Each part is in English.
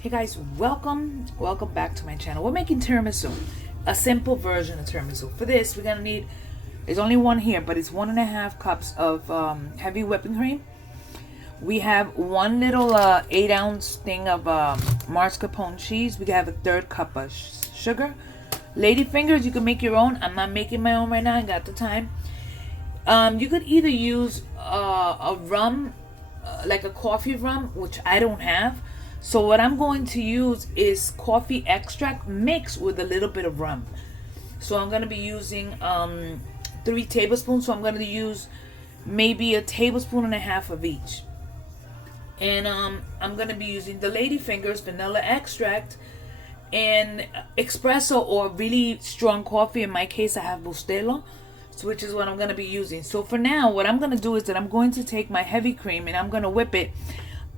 Hey guys, welcome back to my channel. We're making tiramisu, a simple version of tiramisu. For this, we're gonna need, there's only one here, but it's 1.5 cups of heavy whipping cream. We have one little 8-ounce thing of mascarpone cheese. We have a 1/3 cup of sugar. Lady fingers, you can make your own. I'm not making my own right now. I got the time. You could either use a rum, like a coffee rum, which I don't have. So what I'm going to use is coffee extract mixed with a little bit of rum. So I'm going to be using 3 tablespoons. So I'm going to use maybe 1.5 tablespoons of each. And I'm going to be using the Lady Fingers vanilla extract and espresso or really strong coffee. In my case, I have Bustelo, which is what I'm going to be using. So for now, what I'm going to do is that I'm going to take my heavy cream and I'm going to whip it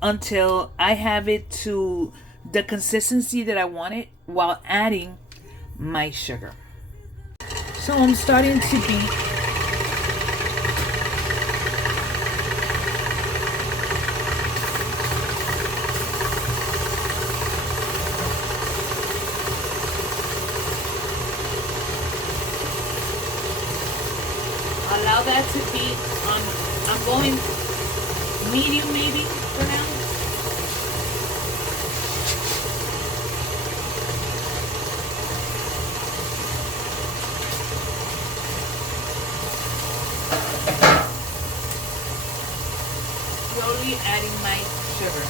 until I have it to the consistency that I want it while adding my sugar. So I'm starting to beat. Allow that to beat. I'm going medium maybe for now. Slowly adding my sugar.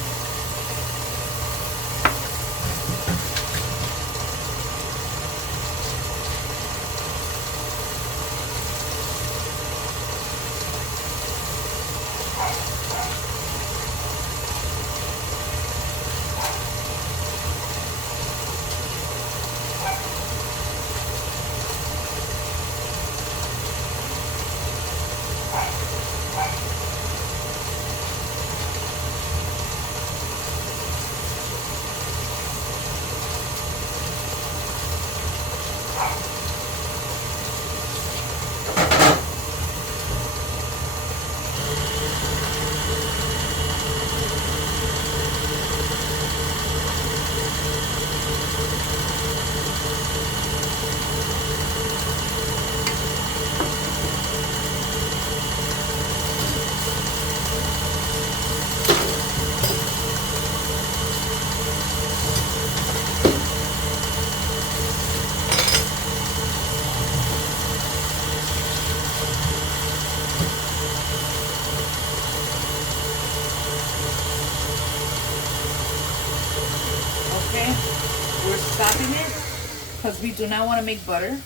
Okay, we're stopping it because we do not want to make butter.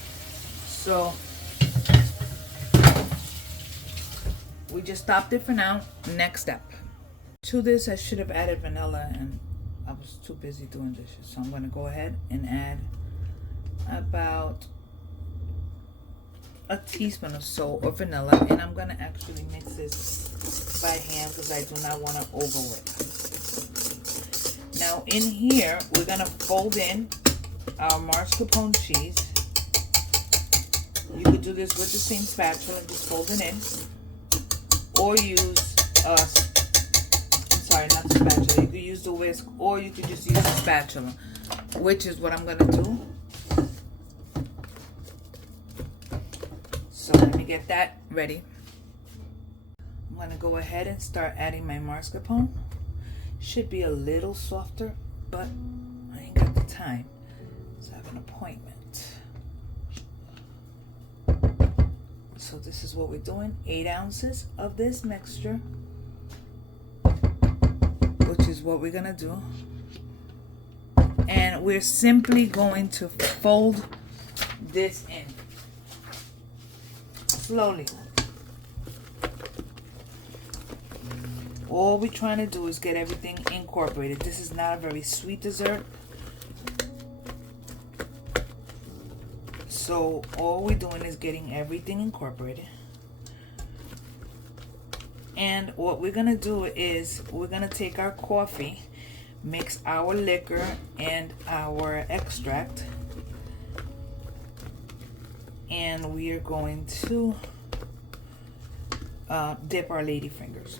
So we just stopped it for now. Next step. To this, I should have added vanilla and I was too busy doing dishes. So I'm going to go ahead and add about a teaspoon or so of vanilla. And I'm going to actually mix this by hand because I do not want to overwork. Now in here, we're going to fold in our mascarpone cheese. You could do this with the same spatula and just fold it in. Or use, I'm sorry, not the spatula. You could use the whisk or you could just use the spatula, which is what I'm going to do. So let me get that ready. I'm going to go ahead and start adding my mascarpone. Should be a little softer, but I ain't got the time. So I have an appointment. So this is what we're doing. 8 ounces of this mixture, which is what we're gonna do. And we're simply going to fold this in slowly. All we're trying to do is get everything incorporated. This is not a very sweet dessert. So all we're doing is getting everything incorporated. And what we're going to do is we're going to take our coffee, mix our liquor and our extract. And we are going to dip our lady fingers.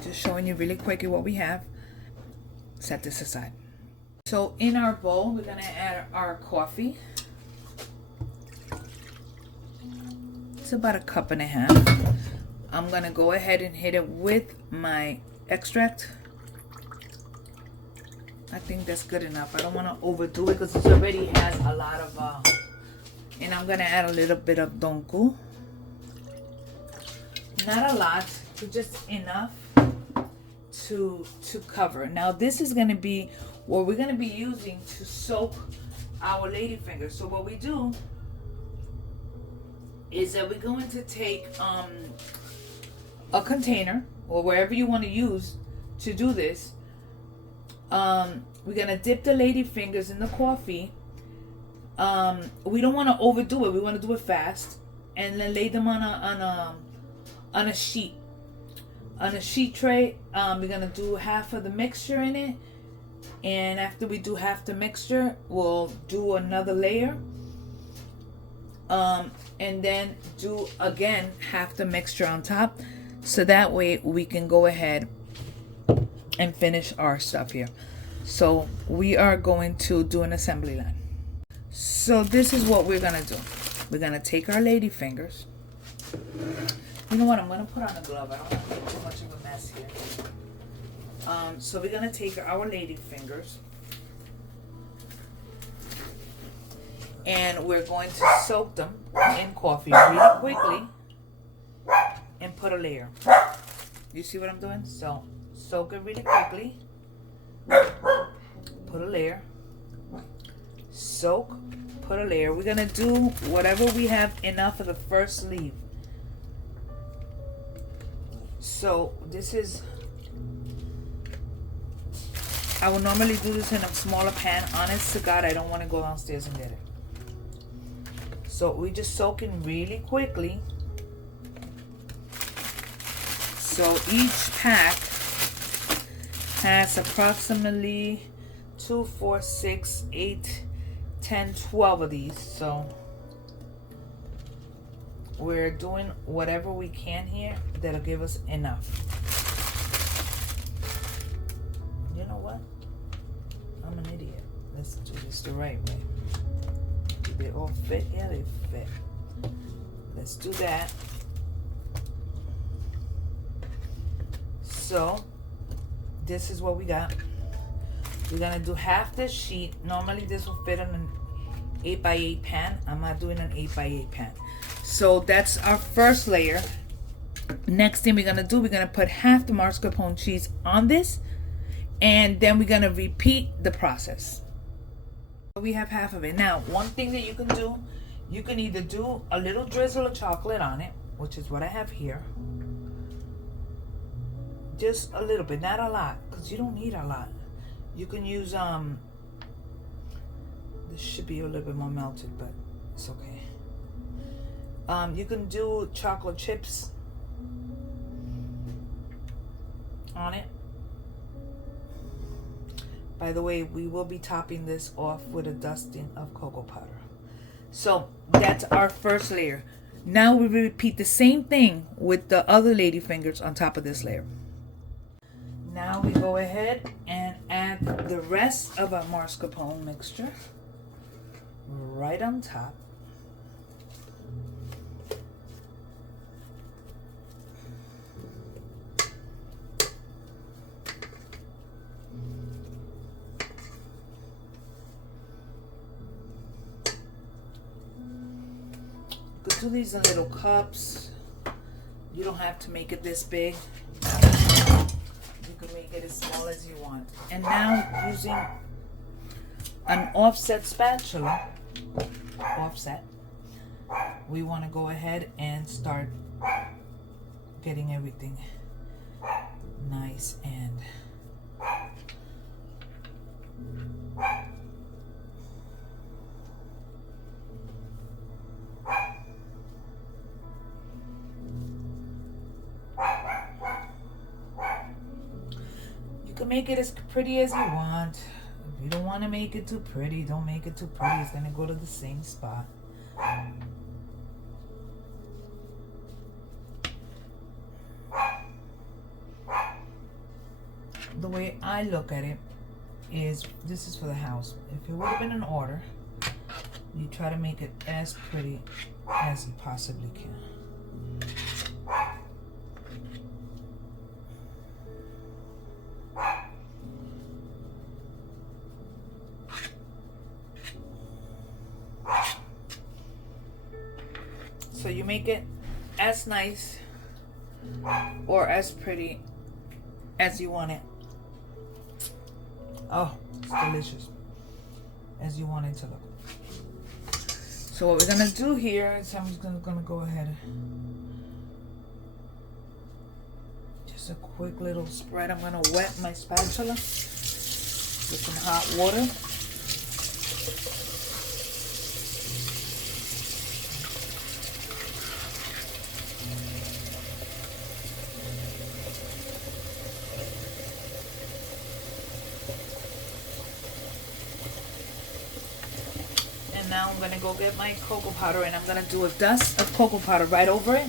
Just showing you really quickly what we have. set this aside. So in our bowl, we're gonna add our coffee. It's about 1.5 cups. I'm gonna go ahead and hit it with my extract. I think that's good enough. I don't want to overdo it because it already has a lot of and I'm gonna add a little bit of donku. Not a lot, but just enough to cover. Now this is gonna be what we're gonna be using to soak our ladyfingers. So what we do is that we're going to take a container or wherever you want to use to do this. We're gonna dip the ladyfingers in the coffee. We don't want to overdo it. We want to do it fast, and then lay them on a sheet. On a sheet tray, we're gonna do half of the mixture in it, and after we do half the mixture, we'll do another layer, and then do again half the mixture on top, so that way we can go ahead and finish our stuff here. So we are going to do an assembly line. So this is what we're gonna do. We're gonna take our lady fingers. You know what? I'm gonna put on a glove. I don't want to make too much of a mess here. So we're gonna take our lady fingers, and we're going to soak them in coffee really quickly, and put a layer. You see what I'm doing? So soak it really quickly. Put a layer. Soak. Put a layer. We're gonna do whatever we have enough of the first sleeve. So this is, I would normally do this in a smaller pan. Honest to God, I don't want to go downstairs and get it. So we just soak it really quickly. So each pack has approximately 2, 4, 6, 8, 10, 12 of these. So we're doing whatever we can here that'll give us enough. You know what? I'm an idiot. Let's do this the right way. Do they all fit? Yeah, they fit. Let's do that. So this is what we got. We're gonna do half this sheet. Normally this will fit on an 8x8 pan. I'm not doing an 8x8 pan. So that's our first layer. Next thing we're gonna do, we're gonna put half the mascarpone cheese on this, and then we're gonna repeat the process. We have half of it. Now, one thing that you can do, you can either do a little drizzle of chocolate on it, which is what I have here. Just a little bit, not a lot, because you don't need a lot. You can use this should be a little bit more melted, but it's okay. You can do chocolate chips on it. By the way, we will be topping this off with a dusting of cocoa powder. So that's our first layer. Now we repeat the same thing with the other lady fingers on top of this layer. Now we go ahead and add the rest of our mascarpone mixture right on top. You could do these in little cups. You don't have to make it this big. You can make it as small as you want. And now, using an offset spatula, we want to go ahead and start getting everything nice and make it as pretty as you want. If you don't want to make it too pretty, don't make it too pretty. It's gonna go to the same spot. The way I look at it is, this is for the house. If it would have been an order, you try to make it as pretty as you possibly can. So you make it as nice or as pretty as you want it. Oh, it's delicious. As you want it to look. So what we're gonna do here is I'm just gonna go ahead. Just a quick little spread. I'm gonna wet my spatula with some hot water. Now I'm gonna go get my cocoa powder and I'm gonna do a dust of cocoa powder right over it.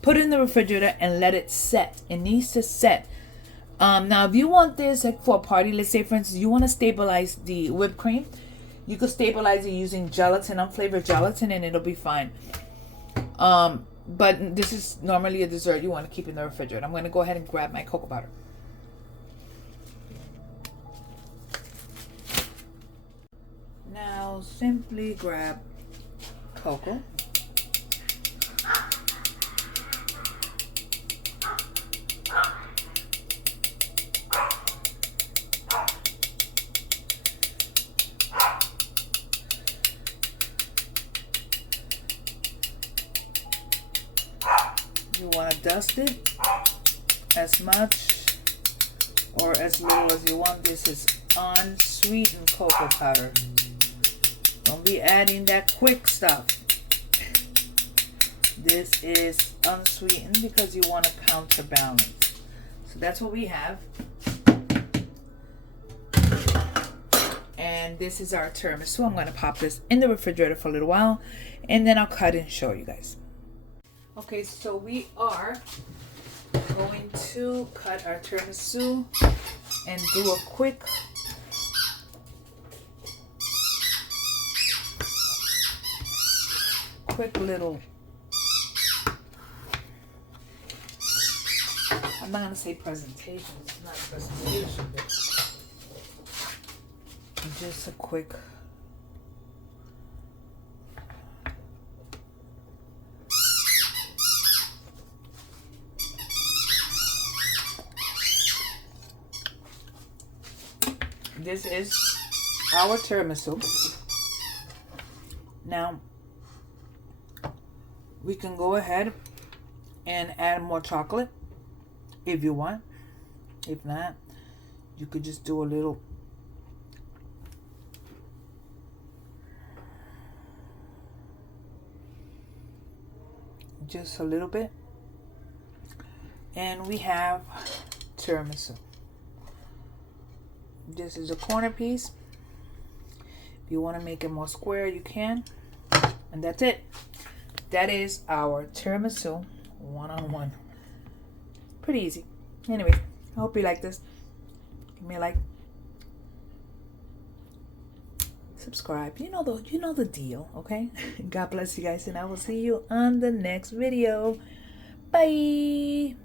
Put it in the refrigerator and let it set. It needs to set. Now if you want this like for a party, let's say for instance you want to stabilize the whipped cream, you could stabilize it using gelatin, unflavored gelatin, and it'll be fine. But this is normally a dessert you want to keep in the refrigerator. I'm gonna go ahead and grab my cocoa powder. Now simply grab cocoa. You want to dust it as much or as little as you want. This is unsweetened cocoa powder. Don't be adding that quick stuff. This is unsweetened because you want to counterbalance. So that's what we have. And this is our tiramisu. I'm going to pop this in the refrigerator for a little while and then I'll cut it and show you guys. Okay, so we are going to cut our tiramisu and do a quick little, I'm not going to say presentation, it's not a presentation, but just a quick this is our tiramisu. Now we can go ahead and add more chocolate if you want. If not, you could just do a little bit. And we have tiramisu. This is a corner piece. If you want to make it more square, you can. And that's it. That is our tiramisu one-on-one. Pretty easy. Anyway, I hope you like this. Give me a like. Subscribe. You know the deal, okay? God bless you guys, and I will see you on the next video. Bye.